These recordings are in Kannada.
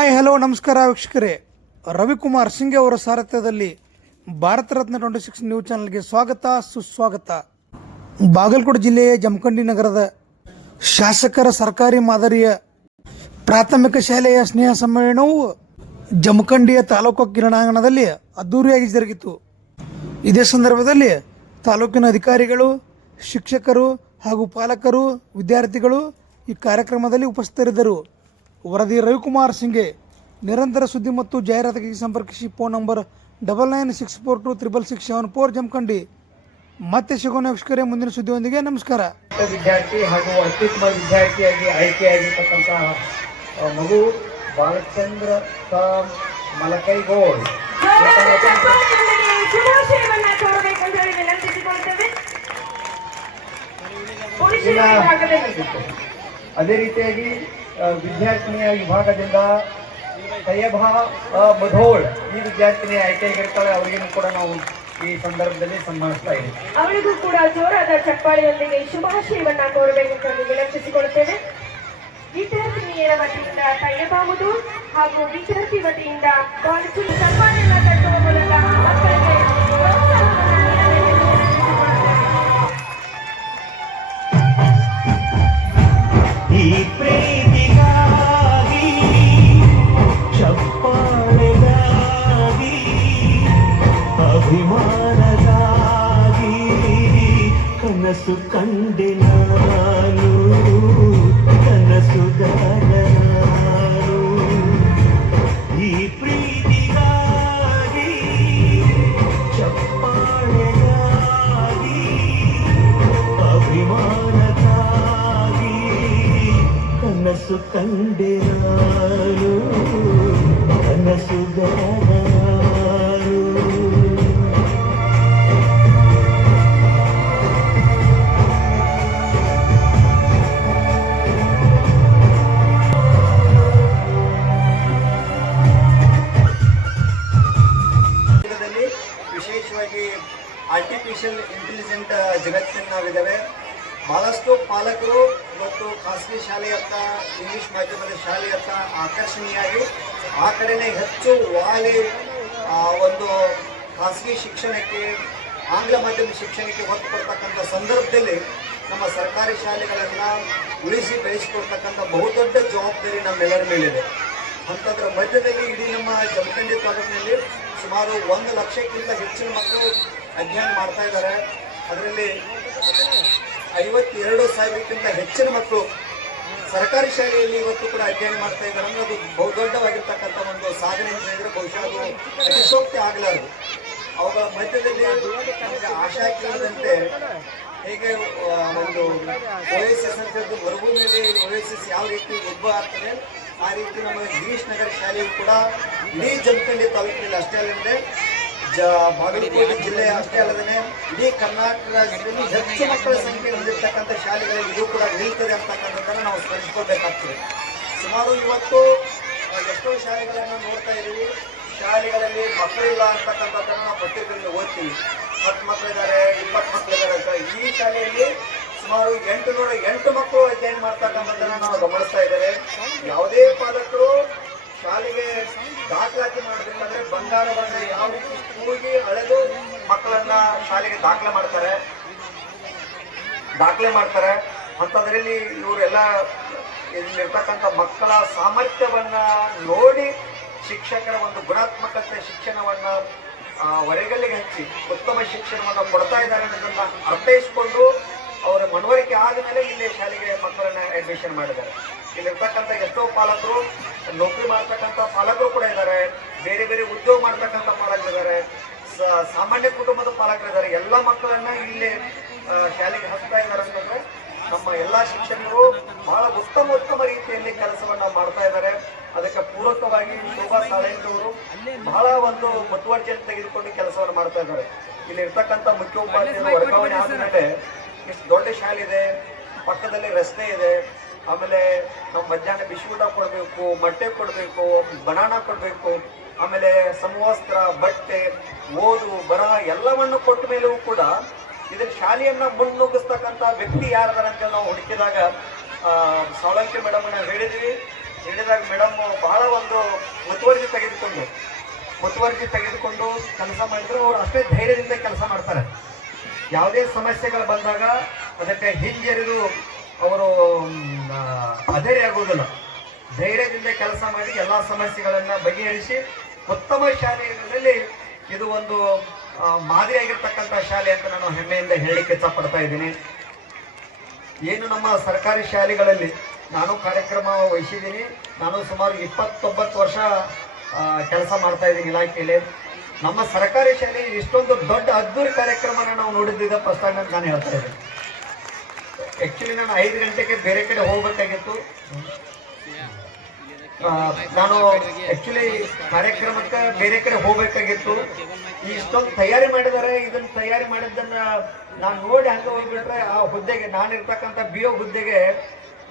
ಹಾಯ್ ಹಲೋ ನಮಸ್ಕಾರ ವೀಕ್ಷಕರೇ. ರವಿಕುಮಾರ್ ಸಿಂಗ್ ಅವರ ಸಾರಥ್ಯದಲ್ಲಿ ಭಾರತ ರತ್ನ 26 ನ್ಯೂಸ್ ಚಾನೆಲ್ಗೆ ಸ್ವಾಗತ ಸುಸ್ವಾಗತ. ಬಾಗಲಕೋಟೆ ಜಿಲ್ಲೆಯ ಜಮಖಂಡಿ ನಗರದ ಶಾಸಕರ ಸರ್ಕಾರಿ ಮಾದರಿಯ ಪ್ರಾಥಮಿಕ ಶಾಲೆಯ ಸ್ನೇಹ ಸಮ್ಮೇಳನವು ಜಮಖಂಡಿಯ ತಾಲೂಕು ಕ್ರೀಡಾಂಗಣದಲ್ಲಿ ಅದ್ದೂರಿಯಾಗಿ ಜರುಗಿತು. ಇದೇ ಸಂದರ್ಭದಲ್ಲಿ ತಾಲೂಕಿನ ಅಧಿಕಾರಿಗಳು, ಶಿಕ್ಷಕರು ಹಾಗೂ ಪಾಲಕರು, ವಿದ್ಯಾರ್ಥಿಗಳು ಈ ಕಾರ್ಯಕ್ರಮದಲ್ಲಿ ಉಪಸ್ಥಿತರಿದ್ದರು. ವರದಿ ರವಿಕುಮಾರ್ ಸಿಂಗೆ. ನಿರಂತರ ಸುದ್ದಿ ಮತ್ತು ಜಾಹೀರಾತಿಗೆ ಸಂಪರ್ಕಿಸಿ ಫೋನ್ ನಂಬರ್ 9964266674 ಜಮಖಂಡಿ. ಮತ್ತೆ ಸಿಗೋಣ ವೀಕ್ಷಕರೇ ಮುಂದಿನ ಸುದ್ದಿಯೊಂದಿಗೆ. ನಮಸ್ಕಾರ. ವಿದ್ಯಾರ್ಥಿ ಹಾಗೂ ಅತ್ಯುತ್ತಮ ವಿದ್ಯಾರ್ಥಿಯಾಗಿ ಆಯ್ಕೆಯಾಗಿರ್ತಕ್ಕಂತಹ ಮಗು ಬಾಲಚಂದ್ರ ಮಲಕೈಗೋಳ್. ಅದೇ ರೀತಿಯಾಗಿ ವಿದ್ಯಾರ್ಥಿನಿಯ ವಿಭಾಗದಿಂದ ತಯ್ಯಬಾ ಮಧೋಳ್ ಈ ವಿದ್ಯಾರ್ಥಿನಿ ಆಯ್ಕೆಯಾಗಿರ್ತಾಳೆ. ಅವರಿಗೂ ಕೂಡ ನಾವು ಈ ಸಂದರ್ಭದಲ್ಲಿ ಸನ್ಮಾನಿಸ್ತಾ ಇದ್ದೀವಿ. ಅವಳಿಗೂ ಕೂಡ ಜೋರಾದ ಚಪ್ಪಾಳೆಯೊಂದಿಗೆ ಶುಭಾಶಯವನ್ನ ಕೋರಬೇಕೆಂದು ವಿನಂತಿಸಿಕೊಳ್ಳುತ್ತೇವೆ. ವಿದ್ಯಾರ್ಥಿನಿಯರ ವತಿಯಿಂದ ತಯ್ಯಬಾ ಮಧೋಳ್ ಹಾಗೂ ವಿದ್ಯಾರ್ಥಿ ವತಿಯಿಂದ ಬಾಲಚಂದ್ರ ಚಪ್ಪಾಳೆಯನ್ನ ತಟ್ಟುವ ಮೂಲಕ ಮಕ್ಕಳಿಗೆ ಈ ಪ್ರೀತಿಗಾಗಿ ಚಪ್ಪಾಳೆಗಾಗಿ ಅಭಿಮಾನಗಾಗಿ ಕನಸು ಕಂಡೆ ನಾನು, ಕನಸುಗಾರ ನಾನು. ಈ ಪ್ರೀತಿಗಾಗಿ ಚಪ್ಪಾಳೆಗಾಗಿ ಅಭಿಮಾನಗಾಗಿ ಕನಸು ಕಂಡೆ ನಾನು, ಕನಸುಗಾರ ನಾನು. ವಿಶೇಷವಾಗಿ ಆರ್ಟಿಫಿಷಿಯಲ್ ಇಂಟೆಲಿಜೆಂಟ್ ಜಗತ್ತಿನಲ್ಲಿ ನಾವಿದ್ದೇವೆ. ಬಹಳಷ್ಟು ಪಾಲಕರು ಮತ್ತು ಖಾಸಗಿ ಶಾಲೆಯತ್ತ, ಇಂಗ್ಲಿಷ್ ಮಾಧ್ಯಮದ ಶಾಲೆಯತ್ತ ಆಕರ್ಷಣೀಯಾಗಿ ಆ ಕಡೆನೇ ಹೆಚ್ಚು ವಾಲಿ ಒಂದು ಖಾಸಗಿ ಶಿಕ್ಷಣಕ್ಕೆ, ಆಂಗ್ಲ ಮಾಧ್ಯಮ ಶಿಕ್ಷಣಕ್ಕೆ ಒತ್ತು ಕೊಡ್ತಕ್ಕಂಥ ಸಂದರ್ಭದಲ್ಲಿ ನಮ್ಮ ಸರ್ಕಾರಿ ಶಾಲೆಗಳನ್ನು ಉಳಿಸಿ ಬೆಳೆಸಿಕೊಡ್ತಕ್ಕಂಥ ಬಹುದೊಡ್ಡ ಜವಾಬ್ದಾರಿ ನಮ್ಮೆಲ್ಲರ ಮೇಲಿದೆ. ಅಂಥದ್ರ ಮಧ್ಯದಲ್ಲಿ ಇಡೀ ನಮ್ಮ ಜಮಖಂಡಿ ತಾಲೂಕಿನಲ್ಲಿ ಸುಮಾರು 1 ಲಕ್ಷಕ್ಕಿಂತ ಹೆಚ್ಚಿನ ಮಕ್ಕಳು ಅಧ್ಯಯನ ಮಾಡ್ತಾ ಇದ್ದಾರೆ. ಅದರಲ್ಲಿ 52,000ಕ್ಕಿಂತ ಹೆಚ್ಚಿನ ಮಕ್ಕಳು ಸರ್ಕಾರಿ ಶಾಲೆಯಲ್ಲಿ ಇವತ್ತು ಕೂಡ ಅಧ್ಯಯನ ಮಾಡ್ತಾ ಇದ್ದಾರೆ. ಅಂದರೆ ಅದು ಬಹುದೊಡ್ಡವಾಗಿರ್ತಕ್ಕಂಥ ಒಂದು ಸಾಧನೆ ಅಂತ ಹೇಳಿದರೆ ಬಹುಶಃ ಅದು ಅತಿಶೋಕ್ತಿ ಆಗಲಾರದು. ಅವುಗಳ ಮಧ್ಯದಲ್ಲಿ ನಮಗೆ ಆಶಾ ಕೇಳಿದಂತೆ ಹೇಗೆ ಒಂದು OSS ಅಂತ ಮರುಭೂಮಿಯಲ್ಲಿ OSS ಯಾವ ರೀತಿ ಉದ್ಭವ ಆಗ್ತದೆ, ಆ ರೀತಿ ನಮ್ಮ ಗಿರೀಶ್ ನಗರ ಶಾಲೆಯು ಕೂಡ ಇಡೀ ಜಮಖಂಡಿ ತಾಲೂಕಿನಲ್ಲಿ ಅಷ್ಟೇ ಅಲ್ಲದೆ ಬಾಗಲಕೋಟೆ ಜಿಲ್ಲೆಯ ಅಷ್ಟೇ ಅಲ್ಲದೆ ಇಡೀ ಕರ್ನಾಟಕ ರಾಜ್ಯದಲ್ಲಿ ಹೆಚ್ಚು ಮಕ್ಕಳ ಸಂಖ್ಯೆ ಹೊಂದಿರತಕ್ಕಂಥ ಶಾಲೆಗಳಲ್ಲಿ ಇದು ಕೂಡ ನಿಲ್ತದೆ ಅಂತಕ್ಕಂಥದ್ದನ್ನು ನಾವು ಸ್ಮರಿಸ್ಕೊಳ್ಬೇಕಾಗ್ತದೆ. ಸುಮಾರು ಇವತ್ತು ಎಷ್ಟೋ ಶಾಲೆಗಳನ್ನು ನೋಡ್ತಾ ಇದ್ದೀವಿ, ಶಾಲೆಗಳಲ್ಲಿ ಮಕ್ಕಳಿಲ್ಲ ಅಂತಕ್ಕಂಥದ್ದನ್ನು ನಾವು ಪತ್ರಿಕೆಗಳಲ್ಲಿ ಓದ್ತೀವಿ. 10 ಮಕ್ಕಳಿದ್ದಾರೆ, 20 ಮಕ್ಕಳಿದ್ದಾರೆ ಅಂತ. ಈ ಶಾಲೆಯಲ್ಲಿ ಸುಮಾರು 808 ಮಕ್ಕಳು ಅಧ್ಯಯನ ಮಾಡ್ತಕ್ಕಂಥದ್ದನ್ನು ನಾವು ಗಮನಿಸ್ತಾ ಇದ್ದೇವೆ. ಯಾವುದೇ ಪಾಲಕರು ಶಾಲೆಗೆ ದಾಖಲಾತಿ ಮಾಡಬೇಕಂದ್ರೆ ಬಂಗಾರ ಬಣ್ಣ ಯಾವ ರೀತಿ ಕೂಗಿ ಅಳೆದು ಮಕ್ಕಳನ್ನ ಶಾಲೆಗೆ ದಾಖಲೆ ಮಾಡ್ತಾರೆ. ಅಂಥದ್ರಲ್ಲಿ ಇವರೆಲ್ಲ ಇಲ್ಲಿರ್ತಕ್ಕಂಥ ಮಕ್ಕಳ ಸಾಮರ್ಥ್ಯವನ್ನ ನೋಡಿ ಶಿಕ್ಷಕರ ಒಂದು ಗುಣಾತ್ಮಕತೆ ಶಿಕ್ಷಣವನ್ನು ಹೊರಗಲ್ಲಿಗೆ ಹಚ್ಚಿ ಉತ್ತಮ ಶಿಕ್ಷಣವನ್ನು ಕೊಡ್ತಾ ಇದ್ದಾರೆ ಅನ್ನೋದನ್ನು ಅರ್ಥೈಸಿಕೊಂಡು ಅವರ ಮನವರಿಕೆ ಆದ ಮೇಲೆ ಇಲ್ಲಿ ಶಾಲೆಗೆ ಮಕ್ಕಳನ್ನ ಅಡ್ಮಿಷನ್ ಮಾಡಿದ್ದಾರೆ. ಇಲ್ಲಿರ್ತಕ್ಕಂಥ ಎಷ್ಟೋ ಪಾಲಕರು ನೌಕರಿ ಮಾಡ್ತಕ್ಕಂಥ ಪಾಲಕರು ಕೂಡ ಇದ್ದಾರೆ, ಬೇರೆ ಬೇರೆ ಉದ್ಯೋಗ ಮಾಡ್ತಕ್ಕಂಥ ಪಾಲಕರಿದ್ದಾರೆ, ಸಾಮಾನ್ಯ ಕುಟುಂಬದ ಪಾಲಕರಿದ್ದಾರೆ. ಎಲ್ಲ ಮಕ್ಕಳನ್ನ ಇಲ್ಲಿ ಶಾಲೆಗೆ ಹಚ್ತಾ ಇದ್ದಾರೆ ಅಂತಂದ್ರೆ ನಮ್ಮ ಎಲ್ಲ ಶಿಕ್ಷಕರು ಬಹಳ ಉತ್ತಮ ರೀತಿಯಲ್ಲಿ ಕೆಲಸವನ್ನ ಮಾಡ್ತಾ ಇದ್ದಾರೆ. ಅದಕ್ಕೆ ಪೂರಕವಾಗಿ ಶೋಭಾ ಸಾಳೇಂದ್ರವರು ಬಹಳ ಒಂದು ಮುತುವರ್ಜಿಯನ್ನು ತೆಗೆದುಕೊಂಡು ಕೆಲಸವನ್ನು ಮಾಡ್ತಾ ಇದ್ದಾರೆ. ಇಲ್ಲಿ ಇರ್ತಕ್ಕಂಥ ಮುಖ್ಯ ಉಪಾಧ್ಯಾಯರು ವರ್ಗಾವಣೆ ಆದಮೇಲೆ ಇಷ್ಟು ದೊಡ್ಡ ಶಾಲೆ ಇದೆ, ಪಕ್ಕದಲ್ಲಿ ರಸ್ತೆ ಇದೆ, ಆಮೇಲೆ ನಾವು ಮಧ್ಯಾಹ್ನ ಬಿಸಿ ಊಟ ಕೊಡಬೇಕು, ಮೊಟ್ಟೆ ಕೊಡಬೇಕು, ಬನಾನಾ ಕೊಡಬೇಕು, ಆಮೇಲೆ ಸಮವಸ್ತ್ರ, ಬಟ್ಟೆ, ಓದು ಬರಹ ಎಲ್ಲವನ್ನು ಕೊಟ್ಟ ಮೇಲೂ ಕೂಡ ಇದರ ಶಾಲೆಯನ್ನ ಮುನ್ನುಗ್ಗಿಸ್ತಕ್ಕಂಥ ವ್ಯಕ್ತಿ ಯಾರದಾರ ಅಂತ ನಾವು ಹುಡುಕಿದಾಗ ಸಾಳಂಕಿ ಮೇಡಮ್ ನಾವು ಹೇಳಿದ್ವಿ. ಹೇಳಿದಾಗ ಮೇಡಮ್ ಬಹಳ ಒಂದು ಮುತುವರ್ಜಿ ತೆಗೆದುಕೊಂಡು ಕೆಲಸ ಮಾಡಿದ್ರು. ಅವರು ಅಷ್ಟೇ ಧೈರ್ಯದಿಂದ ಕೆಲಸ ಮಾಡ್ತಾರೆ. ಯಾವುದೇ ಸಮಸ್ಯೆಗಳು ಬಂದಾಗ ಅದಕ್ಕೆ ಹಿಂಜರಿದು ಅವರು ಅಧೈರ್ಯ ಆಗುವುದಿಲ್ಲ. ಧೈರ್ಯದಿಂದ ಕೆಲಸ ಮಾಡಿ ಎಲ್ಲ ಸಮಸ್ಯೆಗಳನ್ನು ಬಗೆಹರಿಸಿ ಉತ್ತಮ ಶಾಲೆಗಳಲ್ಲಿ ಇದು ಒಂದು ಮಾದರಿಯಾಗಿರ್ತಕ್ಕಂಥ ಶಾಲೆ ಅಂತ ನಾನು ಹೆಮ್ಮೆಯಿಂದ ಹೇಳಲಿಕ್ಕೆ ಇಷ್ಟಪಡ್ತಾ ಇದ್ದೀನಿ. ಏನು ನಮ್ಮ ಸರ್ಕಾರಿ ಶಾಲೆಗಳಲ್ಲಿ ನಾನು ಕಾರ್ಯಕ್ರಮ ವಹಿಸಿದ್ದೀನಿ. ನಾನು ಸುಮಾರು 29 ವರ್ಷ ಕೆಲಸ ಮಾಡ್ತಾ ಇದ್ದೀನಿ ಇಲಾಖೆಯಲ್ಲಿ. ನಮ್ಮ ಸರ್ಕಾರಿ ಶಾಲೆ ಇಷ್ಟೊಂದು ದೊಡ್ಡ ಅದ್ದೂರಿ ಕಾರ್ಯಕ್ರಮನ ನಾವು ನೋಡಿದ್ದಿದ್ದ ಫಸ್ಟ್ ಟೈಮ್ ಅಂತ ನಾನು ಹೇಳ್ತಾ ಇದ್ದೀನಿ. ಆ್ಯಕ್ಚುಲಿ ನಾನು 5 ಗಂಟೆಗೆ ಬೇರೆ ಕಡೆ ಹೋಗ್ಬೇಕಾಗಿತ್ತು. ನಾನು ಆ್ಯಕ್ಚುಲಿ ಕಾರ್ಯಕ್ರಮಕ್ಕೆ ಬೇರೆ ಕಡೆ ಹೋಗ್ಬೇಕಾಗಿತ್ತು. ಇಷ್ಟೊಂದು ತಯಾರಿ ಮಾಡಿದ್ದಾರೆ. ಇದನ್ನ ತಯಾರಿ ಮಾಡಿದ್ದನ್ನ ನಾನು ನೋಡಿ ಹಂಗೆ ಹೋಗ್ಬಿಟ್ರೆ ಆ ಹುದ್ದೆಗೆ ನಾನಿರ್ತಕ್ಕಂಥ BO ಹುದ್ದೆಗೆ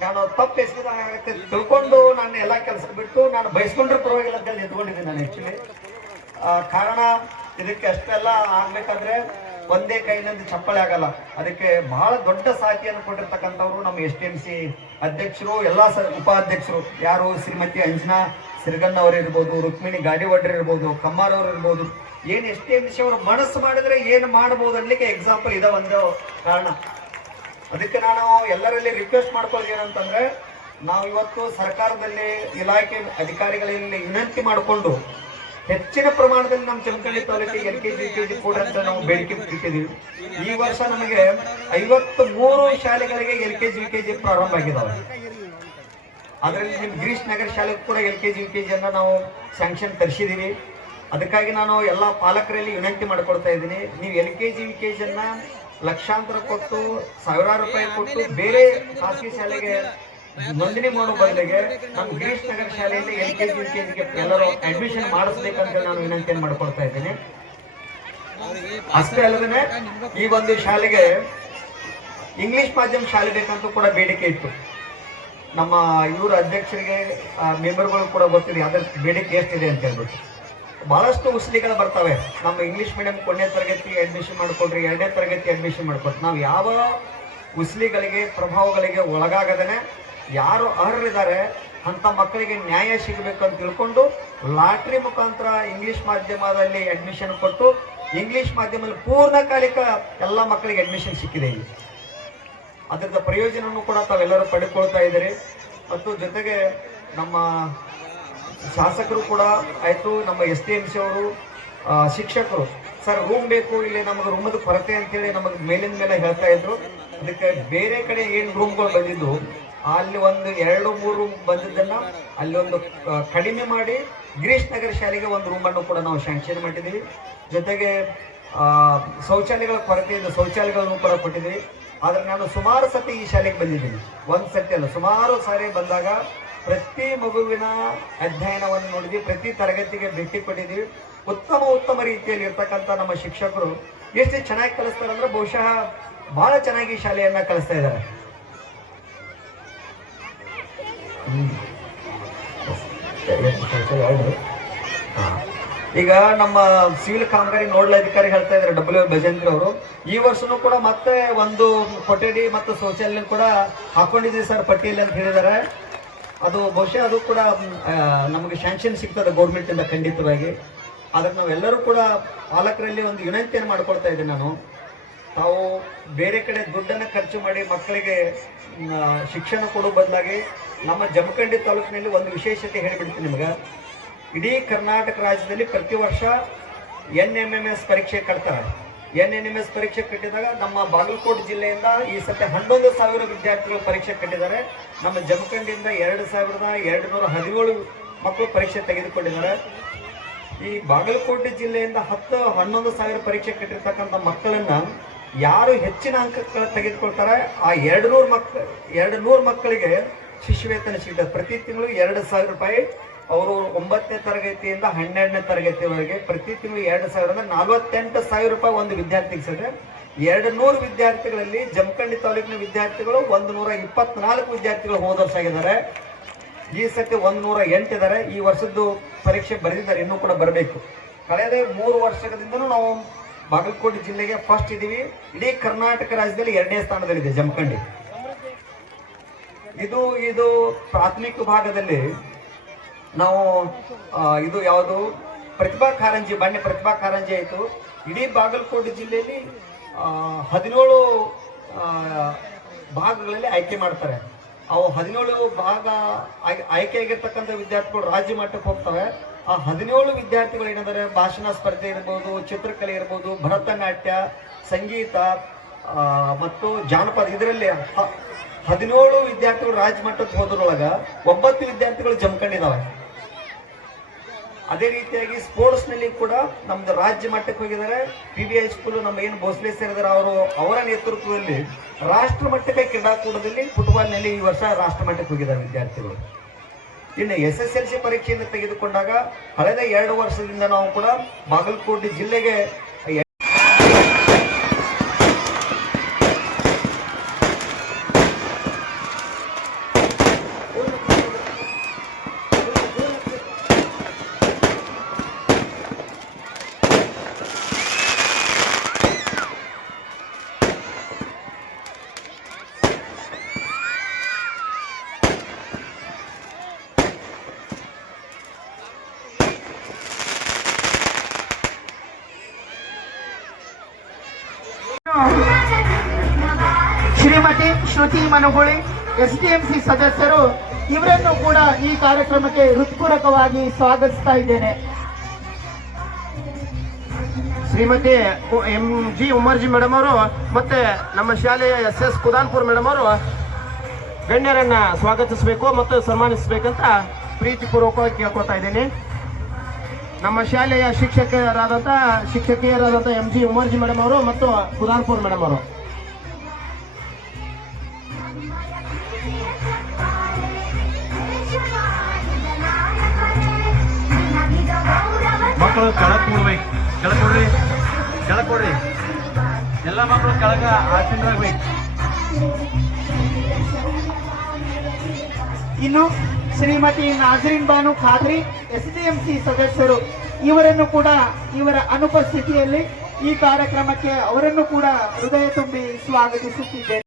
ನಾನು ತಪ್ಪು ಎಸಗಿದಾಗತ್ತೆ ತಿಳ್ಕೊಂಡು ನಾನು ಎಲ್ಲ ಕೆಲಸ ಬಿಟ್ಟು ನಾನು ಬಯಸ್ಕೊಂಡ್ರೆ ಪರವಾಗಿಲ್ಲ ಅಂತ ಹೇಳಿ ನಿಂತ್ಕೊಂಡಿದ್ದೀನಿ. ನಾನು ಆ್ಯಕ್ಚುಲಿ ಕಾರಣ ಇದಕ್ಕೆ ಅಷ್ಟೆಲ್ಲ ಆಗ್ಬೇಕಾದ್ರೆ ಒಂದೇ ಕೈನಲ್ಲಿ ಚಪ್ಪಳೆ ಆಗಲ್ಲ. ಅದಕ್ಕೆ ಬಹಳ ದೊಡ್ಡ ಸಾಥಿಯನ್ನು ಕೊಟ್ಟಿರ್ತಕ್ಕಂಥವ್ರು ನಮ್ಮ STMC ಅಧ್ಯಕ್ಷರು, ಎಲ್ಲ ಉಪಾಧ್ಯಕ್ಷರು. ಯಾರು ಶ್ರೀಮತಿ ಅಂಜನಾ ಸಿರಗಣ್ಣ ಅವರು ಇರ್ಬೋದು, ರುಕ್ಮಿಣಿ ಗಾಡಿವಡ್ರ ಇರ್ಬೋದು, ಕಮ್ಮಾರ್ ಅವರು ಇರ್ಬೋದು. ಏನು STMC ಅವರು ಮನಸ್ಸು ಮಾಡಿದ್ರೆ ಏನು ಮಾಡ್ಬೋದು ಅನ್ಲಿಕ್ಕೆ ಎಕ್ಸಾಂಪಲ್ ಇದ ಒಂದು ಕಾರಣ. ಅದಕ್ಕೆ ನಾನು ಎಲ್ಲರಲ್ಲಿ ರಿಕ್ವೆಸ್ಟ್ ಮಾಡ್ಕೊಳ್ಳೋದು ಏನಂತಂದ್ರೆ, ನಾವು ಇವತ್ತು ಸರ್ಕಾರದಲ್ಲಿ ಇಲಾಖೆ ಅಧಿಕಾರಿಗಳಲ್ಲಿ ವಿನಂತಿ ಮಾಡಿಕೊಂಡು ಹೆಚ್ಚಿನ ಪ್ರಮಾಣದಲ್ಲಿ ನಮ್ಮ ಜಮಖಂಡಿ ತಾಲೂಕಿಗೆ LKG UKG ಕೂಡ ಅಂತ ನಾವು ಬೇಡಿಕೆ ಇಟ್ಟಿದ್ದೀವಿ. ಈ ವರ್ಷ ನಮಗೆ 53 ಶಾಲೆಗಳಿಗೆ LKG UKG ಪ್ರಾರಂಭ ಆಗಿದ್ದಾವೆ. ಅದರಲ್ಲಿ ನಿಮ್ಮ ಗಿರೀಶ್ ನಗರ್ ಶಾಲೆಗೆ ಕೂಡ LKG UKG ಅನ್ನ ನಾವು ಸ್ಯಾಂಕ್ಷನ್ ತರಿಸಿದ್ದೀವಿ. ಅದಕ್ಕಾಗಿ ನಾನು ಎಲ್ಲ ಪಾಲಕರಲ್ಲಿ ವಿನಂತಿ ಮಾಡ್ಕೊಳ್ತಾ ಇದ್ದೀನಿ. ನೀವು LKG UKG ಅನ್ನ ಲಕ್ಷಾಂತರ ಕೊಟ್ಟು ಸಾವಿರಾರು ರೂಪಾಯಿ ಕೊಟ್ಟು ಬೇರೆ ಖಾಸಗಿ ಶಾಲೆಗೆ ನೋಂದಣಿ ಮಾಡೋ ಬದಲಿಗೆ ನಮ್ಮ ಗಿರೀಶ್ ನಗರ್ ಶಾಲೆಯಲ್ಲಿ LKG UKG ಎಲ್ಲರೂ ಅಡ್ಮಿಷನ್ ಮಾಡಿಸ್ಬೇಕಂತ ನಾನು ವಿನಂತಿಯನ್ನು ಮಾಡ್ಕೊಳ್ತಾ ಇದ್ದೀನಿ. ಅಷ್ಟೇ ಅಲ್ಲದೆ ಈ ಒಂದು ಶಾಲೆಗೆ ಇಂಗ್ಲಿಷ್ ಮಾಧ್ಯಮ ಶಾಲೆ ಬೇಕಂತ ಕೂಡ ಬೇಡಿಕೆ ಇತ್ತು. ನಮ್ಮ ಇವರು ಅಧ್ಯಕ್ಷರಿಗೆ ಮೆಂಬರ್ಗಳು ಕೂಡ ಗೊತ್ತಿದೆ ಅದರ ಬೇಡಿಕೆ ಎಷ್ಟಿದೆ ಅಂತ ಹೇಳ್ಬಿಟ್ಟು. ಬಹಳಷ್ಟು ಉಸ್ಲಿಗಳು ಬರ್ತವೆ. ನಮ್ಮ ಇಂಗ್ಲಿಷ್ ಮೀಡಿಯಂ 1ನೇ ತರಗತಿ ಅಡ್ಮಿಷನ್ ಮಾಡ್ಕೊಡ್ರಿ, 2ನೇ ತರಗತಿ ಅಡ್ಮಿಷನ್ ಮಾಡ್ಕೊಡ್ರಿ. ನಾವು ಯಾವ ಉಸ್ಲಿಗಳಿಗೆ ಪ್ರಭಾವಗಳಿಗೆ ಒಳಗಾಗದೇನೆ ಯಾರು ಅರ್ಹರಿದ್ದಾರೆ ಅಂತ ಮಕ್ಕಳಿಗೆ ನ್ಯಾಯ ಸಿಗಬೇಕು ಅಂತ ತಿಳ್ಕೊಂಡು ಲಾಟ್ರಿ ಮುಖಾಂತರ ಇಂಗ್ಲಿಷ್ ಮಾಧ್ಯಮದಲ್ಲಿ ಅಡ್ಮಿಷನ್ ಕೊಟ್ಟು ಇಂಗ್ಲಿಷ್ ಮಾಧ್ಯಮದಲ್ಲಿ ಪೂರ್ಣಕಾಲಿಕ ಎಲ್ಲ ಮಕ್ಕಳಿಗೆ ಅಡ್ಮಿಷನ್ ಸಿಕ್ಕಿದೆ. ಇಲ್ಲಿ ಅದರದ ಪ್ರಯೋಜನವನ್ನು ಕೂಡ ತಾವೆಲ್ಲರೂ ಪಡೆದುಕೊಳ್ತಾ ಇದ್ದೀರಿ. ಮತ್ತು ಜೊತೆಗೆ ನಮ್ಮ ಶಾಸಕರು ಕೂಡ ಆಯಿತು, ನಮ್ಮ STMC ಅವರು, ಶಿಕ್ಷಕರು ಸರ್ ರೂಮ್ ಬೇಕು, ಇಲ್ಲಿ ನಮಗೆ ರೂಮದ ಕೊರತೆ ಅಂತೇಳಿ ನಮಗೆ ಮೇಲಿನ ಮೇಲೆ ಹೇಳ್ತಾ ಇದ್ರು. ಅದಕ್ಕೆ ಬೇರೆ ಕಡೆ ಏನು ರೂಮ್ಗಳು ಬಂದಿದ್ದು ಅಲ್ಲಿ ಒಂದು 2-3 ರೂಮ್ ಬಂದಿದ್ದನ್ನ ಅಲ್ಲಿ ಒಂದು ಕಡಿಮೆ ಮಾಡಿ ಗಿರೀಶ್ ನಗರ್ ಶಾಲೆಗೆ ಒಂದು ರೂಮನ್ನು ಕೂಡ ನಾವು ಸ್ಯಾಂಕ್ಷನ್ ಮಾಡಿದ್ದೀವಿ. ಜೊತೆಗೆ ಶೌಚಾಲಯಗಳ ಕೊರತೆಯಿಂದ ಶೌಚಾಲಯಗಳನ್ನು ಕೂಡ ಕೊಟ್ಟಿದ್ದೀವಿ. ಆದರೆ ನಾನು ಸುಮಾರು ಸತಿ ಈ ಶಾಲೆಗೆ ಬಂದಿದ್ದೀನಿ, ಒಂದು ಸತಿ ಅಲ್ಲ ಸುಮಾರು ಸಾರಿ ಬಂದಾಗ ಪ್ರತಿ ಮಗುವಿನ ಅಧ್ಯಯನವನ್ನು ನೋಡಿದ್ವಿ, ಪ್ರತಿ ತರಗತಿಗೆ ಭೇಟಿ ಕೊಟ್ಟಿದ್ದೀವಿ. ಉತ್ತಮ ರೀತಿಯಲ್ಲಿ ಇರ್ತಕ್ಕಂಥ ನಮ್ಮ ಶಿಕ್ಷಕರು ಎಷ್ಟು ಚೆನ್ನಾಗಿ ಕಲಿಸ್ತಾರೆ ಅಂದ್ರೆ ಬಹುಶಃ ಬಹಳ ಚೆನ್ನಾಗಿ ಶಾಲೆಯನ್ನ ಕಲಿಸ್ತಾ ಇದ್ದಾರೆ. ಈಗ ನಮ್ಮ ಸಿವಿಲ್ ಕಾಮಗಾರಿ ನೋಡಲ್ ಅಧಿಕಾರಿ ಹೇಳ್ತಾ ಇದ್ದಾರೆ W ಭಜೇಂದ್ರ ಅವರು, ಈ ವರ್ಷನೂ ಕೂಡ ಮತ್ತೆ ಒಂದು ಕೊಠಡಿ ಮತ್ತು ಶೌಚಾಲಯ ಕೂಡ ಹಾಕೊಂಡಿದ್ದೀವಿ ಸರ್ ಪಟ್ಟಿಯಲ್ಲಿ ಅಂತ ಹೇಳಿದ್ದಾರೆ. ಅದು ಬಹುಶಃ ಅದು ಕೂಡ ನಮಗೆ ಸ್ಯಾಂಕ್ಷನ್ ಸಿಗ್ತದೆ ಗೌರ್ಮೆಂಟ್ ಇಂದ ಖಂಡಿತವಾಗಿ. ಅದಕ್ಕೆ ನಾವೆಲ್ಲರೂ ಕೂಡ ಪಾಲಕರಲ್ಲಿ ಒಂದು ವಿನಂತಿಯನ್ನು ಮಾಡ್ಕೊಳ್ತಾ ಇದ್ದೀನಿ ನಾನು. ತಾವು ಬೇರೆ ಕಡೆ ದುಡ್ಡನ್ನು ಖರ್ಚು ಮಾಡಿ ಮಕ್ಕಳಿಗೆ ಶಿಕ್ಷಣ ಕೊಡೋ ಬದಲಾಗಿ ನಮ್ಮ ಜಮಖಂಡಿ ತಾಲೂಕಿನಲ್ಲಿ ಒಂದು ವಿಶೇಷತೆ ಹೇಳಿಬಿಡ್ತೀನಿ ನಿಮ್ಗೆ. ಇಡೀ ಕರ್ನಾಟಕ ರಾಜ್ಯದಲ್ಲಿ ಪ್ರತಿ ವರ್ಷ NMMS ಪರೀಕ್ಷೆ ಕಟ್ತಾರೆ. NMMS ಪರೀಕ್ಷೆ ಕಟ್ಟಿದಾಗ ನಮ್ಮ ಬಾಗಲಕೋಟೆ ಜಿಲ್ಲೆಯಿಂದ ಈ ಸತಿ 11,000 ವಿದ್ಯಾರ್ಥಿಗಳು ಪರೀಕ್ಷೆ ಕಟ್ಟಿದ್ದಾರೆ. ನಮ್ಮ ಜಮಖಂಡಿಯಿಂದ 2,217 ಮಕ್ಕಳು ಪರೀಕ್ಷೆ ತೆಗೆದುಕೊಂಡಿದ್ದಾರೆ. ಈ ಬಾಗಲಕೋಟೆ ಜಿಲ್ಲೆಯಿಂದ 11,000 ಪರೀಕ್ಷೆ ಕಟ್ಟಿರ್ತಕ್ಕಂಥ ಮಕ್ಕಳನ್ನ ಯಾರು ಹೆಚ್ಚಿನ ಅಂಕಗಳು ತೆಗೆದುಕೊಳ್ತಾರೆ ಆ 200 ಮಕ್ಕಳಿಗೆ ಶಿಷ್ಯವೇತನ ಸಿಗ್ತದೆ. ಪ್ರತಿ ತಿಂಗಳು 2,000 ರೂಪಾಯಿ. ಅವರು 9ನೇ ತರಗತಿಯಿಂದ 12ನೇ ತರಗತಿವರೆಗೆ ಪ್ರತಿ ತಿಂಗಳು 2,000 ಅಂದ್ರೆ 48,000 ರೂಪಾಯಿ ಒಂದು ವಿದ್ಯಾರ್ಥಿಗೆ ಸಿಗುತ್ತೆ. 200 ವಿದ್ಯಾರ್ಥಿಗಳಲ್ಲಿ ಜಮಖಂಡಿ ತಾಲೂಕಿನ ವಿದ್ಯಾರ್ಥಿಗಳು 124 ವಿದ್ಯಾರ್ಥಿಗಳು ಹೋದ ವರ್ಷ ಆಗಿದ್ದಾರೆ. ಈ ಸತಿ 108 ಇದ್ದಾರೆ. ಈ ವರ್ಷದ್ದು ಪರೀಕ್ಷೆ ಬರೆದಿದ್ದಾರೆ, ಇನ್ನೂ ಕೂಡ ಬರಬೇಕು. ಕಳೆದ 3 ವರ್ಷದಿಂದನೂ ನಾವು ಬಾಗಲಕೋಟೆ ಜಿಲ್ಲೆಗೆ ಫಸ್ಟ್ ಇದ್ದೀವಿ. ಇಡೀ ಕರ್ನಾಟಕ ರಾಜ್ಯದಲ್ಲಿ 2ನೇ ಸ್ಥಾನದಲ್ಲಿದೆ ಜಮಖಂಡಿ. ಇದು ಪ್ರಾಥಮಿಕ ಭಾಗದಲ್ಲಿ ನಾವು ಇದು ಯಾವುದು ಪ್ರತಿಭಾ ಕಾರಂಜಿ ಮೊನ್ನೆ ಪ್ರತಿಭಾ ಕಾರಂಜಿ ಆಯಿತು. ಇಡೀ ಬಾಗಲಕೋಟೆ ಜಿಲ್ಲೆಯಲ್ಲಿ 17 ಭಾಗಗಳಲ್ಲಿ ಆಯ್ಕೆ ಮಾಡ್ತಾರೆ. ಅವು 17 ಭಾಗ ಆಯ್ಕೆಯಾಗಿರ್ತಕ್ಕಂಥ ವಿದ್ಯಾರ್ಥಿಗಳು ರಾಜ್ಯ ಮಟ್ಟಕ್ಕೆ ಹೋಗ್ತವೆ. ಆ 17 ವಿದ್ಯಾರ್ಥಿಗಳು ಏನಂದರೆ ಭಾಷಣ ಸ್ಪರ್ಧೆ ಇರ್ಬೋದು, ಚಿತ್ರಕಲೆ ಇರ್ಬೋದು, ಭರತನಾಟ್ಯ, ಸಂಗೀತ ಮತ್ತು ಜಾನಪದ, ಇದರಲ್ಲಿ 17 ವಿದ್ಯಾರ್ಥಿಗಳು ರಾಜ್ಯ ಮಟ್ಟಕ್ಕೆ ಹೋದ್ರೊಳಗ 9 ವಿದ್ಯಾರ್ಥಿಗಳು ಜಮ್ಕೊಂಡಿದ್ದಾವೆ. ಅದೇ ರೀತಿಯಾಗಿ ಸ್ಪೋರ್ಟ್ಸ್ ನಲ್ಲಿ ಕೂಡ ನಮ್ದು ರಾಜ್ಯ ಮಟ್ಟಕ್ಕೆ ಹೋಗಿದ್ದಾರೆ. PB ಹೈಸ್ಕೂಲ್ ನಮ್ಮ ಏನು ಭೋಸ್ಲೆ ಸೇರಿದಾರೆ ಅವರ ನೇತೃತ್ವದಲ್ಲಿ ರಾಷ್ಟ್ರ ಮಟ್ಟಕ್ಕೆ ಕ್ರೀಡಾಕೂಟದಲ್ಲಿ ಫುಟ್ಬಾಲ್ ನಲ್ಲಿ ಈ ವರ್ಷ ರಾಷ್ಟ್ರ ಮಟ್ಟಕ್ಕೆ ಹೋಗಿದ್ದಾರೆ ವಿದ್ಯಾರ್ಥಿಗಳು. ಇನ್ನು SSLC ಪರೀಕ್ಷೆಯನ್ನು ತೆಗೆದುಕೊಂಡಾಗ ಕಳೆದ 2 ವರ್ಷದಿಂದ ನಾವು ಕೂಡ ಬಾಗಲಕೋಟೆ ಜಿಲ್ಲೆಗೆ ಶ್ರೀಮತಿ ಶ್ರುತಿ ಮನುಗುಳಿ SDMC ಸದಸ್ಯರು, ಇವರನ್ನು ಕೂಡ ಈ ಕಾರ್ಯಕ್ರಮಕ್ಕೆ ಹೃತ್ಪೂರ್ವಕವಾಗಿ ಸ್ವಾಗತಿಸ್ತಾ ಇದ್ದೇನೆ. ಶ್ರೀಮತಿ MG ಉಮರ್ಜಿ ಮೇಡಮ್ ಅವರು ಮತ್ತೆ ನಮ್ಮ ಶಾಲೆಯ SS ಕುದಾನ್ಪುರ್ ಮೇಡಮ್ ಅವರು ಗಣ್ಯರನ್ನ ಸ್ವಾಗತಿಸಬೇಕು ಮತ್ತು ಸನ್ಮಾನಿಸಬೇಕಂತ ಪ್ರೀತಿಪೂರ್ವಕವಾಗಿ ಕೇಳ್ಕೊತಾ ಇದ್ದೀನಿ. ನಮ್ಮ ಶಾಲೆಯ ಶಿಕ್ಷಕಿಯರಾದಂಥ MG ಉಮರ್ಜಿ ಮೇಡಮ್ ಅವರು ಮತ್ತು ಕುದಾನ್ಪುರ್ ಮೇಡಮ್ ಅವರು. ಮಕ್ಕಳು ಕೆಳಗೆ ಕೂಡ್ಬೇಕು, ಕೆಳಗೆ ಕೊಡ್ರಿ ಎಲ್ಲ ಮಕ್ಕಳು ಕೆಳಗ ಆಸೀನರಾಗ್ಬೇಕು. ಇನ್ನು ಶ್ರೀಮತಿ ನಾಜರೀನ್ ಬಾನು ಖಾದ್ರಿ SDMC ಸದಸ್ಯರು, ಇವರನ್ನು ಕೂಡ ಇವರ ಅನುಪಸ್ಥಿತಿಯಲ್ಲಿ ಈ ಕಾರ್ಯಕ್ರಮಕ್ಕೆ ಅವರನ್ನು ಕೂಡ ಹೃದಯ ತುಂಬಿ ಸ್ವಾಗತಿಸುತ್ತಿದ್ದೇನೆ.